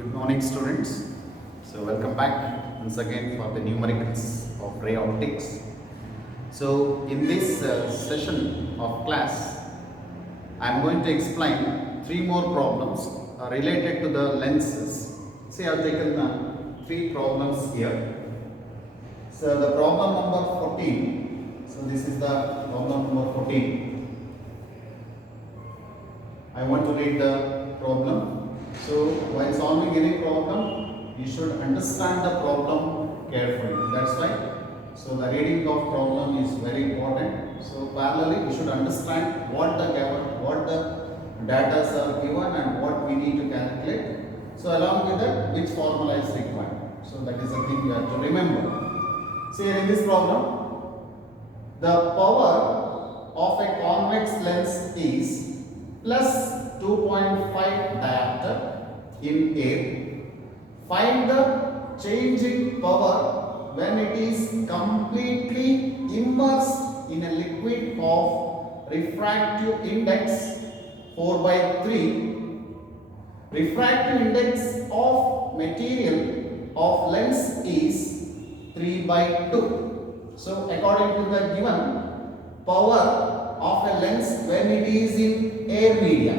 Good morning, students. So, welcome back once again for the numericals of ray optics. So, in this session of class, I am going to explain three more problems related to the lenses. See, I have taken three problems here. So, the problem number 14. So, this is the problem number 14. I want to read the problem. So, while solving any problem, you should understand the problem carefully. That's why. So, the reading of problem is very important. So, parallelly, we should understand what the data are given and what we need to calculate. So, along with that, which formula is required. So, that is the thing you have to remember. So, here in this problem, the power of a convex lens is plus 2.5 diopter in air. Find the changing power when it is completely immersed in a liquid of refractive index 4 by 3. Refractive index of material of lens is 3 by 2. So, according to the given power of a lens when it is in air media,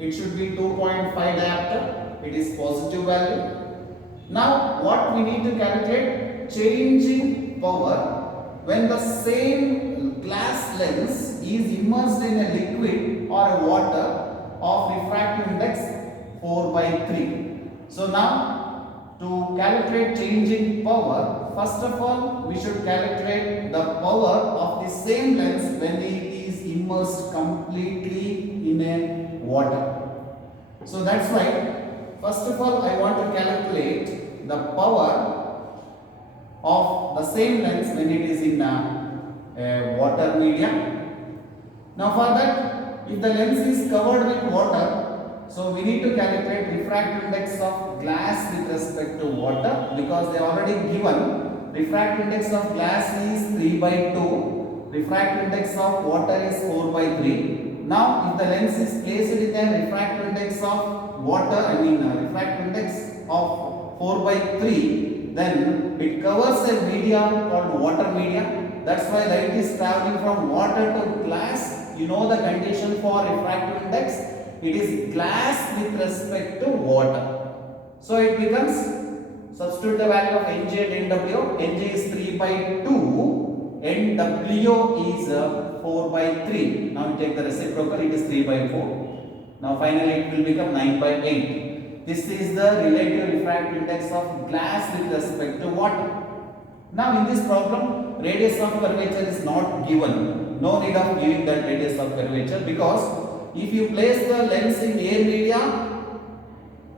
it should be 2.5 diopter. It is positive value. Now, what we need to calculate? Changing power when the same glass lens is immersed in a liquid or a water of refractive index 4 by 3. So, now to calculate changing power, first of all, we should calculate the power of the same lens when it is immersed completely in a water. So that's why, first of all, I want to calculate the power of the same lens when it is in a water medium. Now for that, if the lens is covered with water, so we need to calculate refractive index of glass with respect to water, because they are already given. Refractive index of glass is 3 by 2. Refractive index of water is 4 by 3. Now, if the lens is placed in a refractive index of water, refractive index of 4 by 3, then it covers a medium called water medium. That's why light is traveling from water to glass. You know the condition for refractive index. It is glass with respect to water. So, it becomes, substitute the value of Ng and Nw. Ng is 3 by 2 and Wo is 4 by 3. Now, we take the reciprocal, it is 3 by 4. Now, finally, it will become 9 by 8. This is the relative refractive index of glass with respect to water. Now, in this problem, radius of curvature is not given. No need of giving that radius of curvature, because if you place the lens in air media,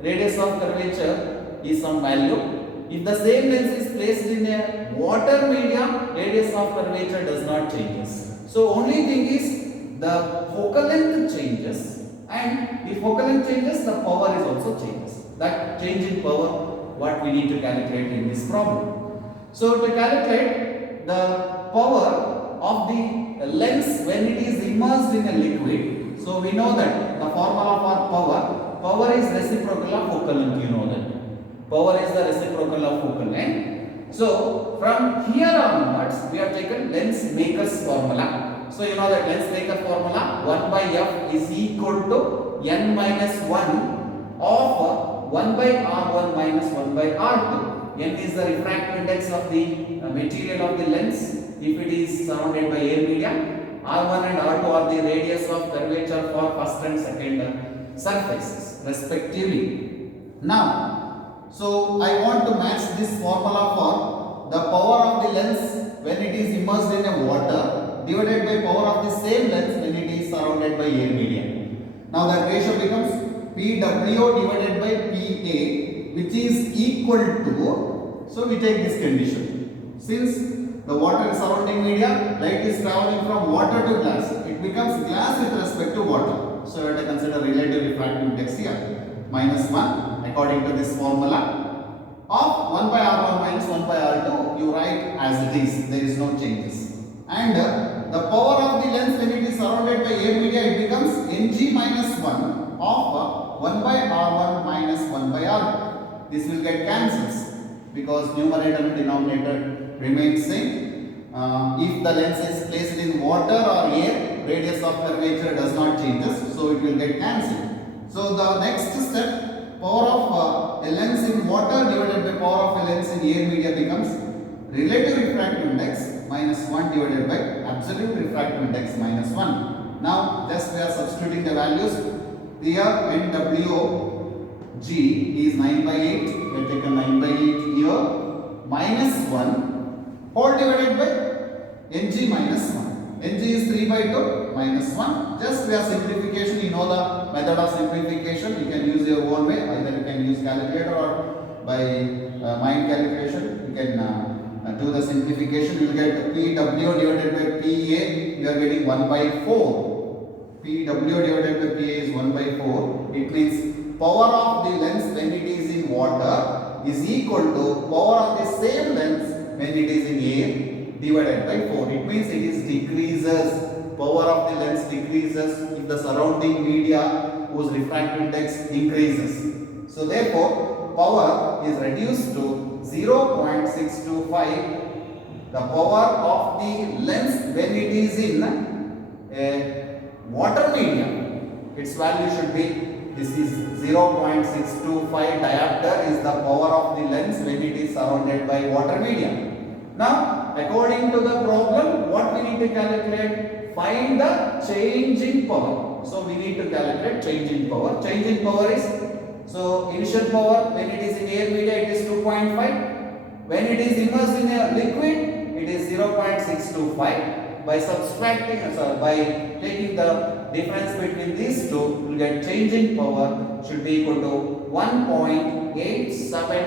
radius of curvature is some value. If the same lens is placed in a water media, radius of curvature does not change. So only thing is the focal length changes, and if focal length changes, the power is also changes. That change in power, what we need to calculate in this problem. So to calculate the power of the lens when it is immersed in a liquid, so we know that the formula for power is reciprocal of focal length. You know that power is the reciprocal of focal length. So from here onwards, we have taken lens maker's formula. So you know that lens maker formula, 1 by f is equal to n minus 1 of 1 by r1 minus 1 by r2. N is the refractive index of the material of the lens if it is surrounded by air media. R1 and R2 are the radius of curvature for first and second surfaces respectively. Now, so I want to match this formula for the power of the lens when it is immersed in a water divided by power of the same lens when it is surrounded by air medium. Now that ratio becomes PW divided by PA, which is equal to, so we take this condition. Since the water is surrounding media, light is traveling from water to glass, it becomes glass with respect to water. So we have to consider relative refractive index here, minus 1 according to this formula of 1 by R1 minus 1 by R2, you write as it is, there is no changes. And the power of the lens when it is surrounded by air media, it becomes Ng minus 1 of 1 by R1 minus 1 by R2. this will get cancels because numerator and denominator remains same. If the lens is placed in water or air, radius of curvature does not changes, so it will get cancelled. So the next step, power of a lens in water divided by power of a lens in air media becomes relative refractive index minus 1 divided by absolute refractive index minus 1. Now just we are substituting the values. Here NWG is 9 by 8, we have taken 9 by 8 here, minus 1 whole divided by Ng minus 1. Ng is 3 by 2 minus 1. Just we are simplification, you know the method of simplification, you can use your own way, either you can use calculator or by mind calculation, you can do the simplification, you will get PW divided by PA, you are getting 1 by 4. PW divided by PA is 1 by 4. It means power of the lens when it is in water is equal to power of the same lens when it is in air divided by 4. It means it is decreases. Power of the lens decreases if the surrounding media whose refractive index increases. So therefore, power is reduced to 0.625. The power of the lens when it is in a water medium, its value should be, this is 0.625 diopter is the power of the lens when it is surrounded by water medium. Now, according to the problem, what we need to calculate? Find the change in power. So we need to calculate change in power. Change in power is, so initial power when it is in air media it is 2.5. When it is immersed in a liquid it is 0.625. By subtracting, by taking the difference between these two, you will get change in power should be equal to 1.87.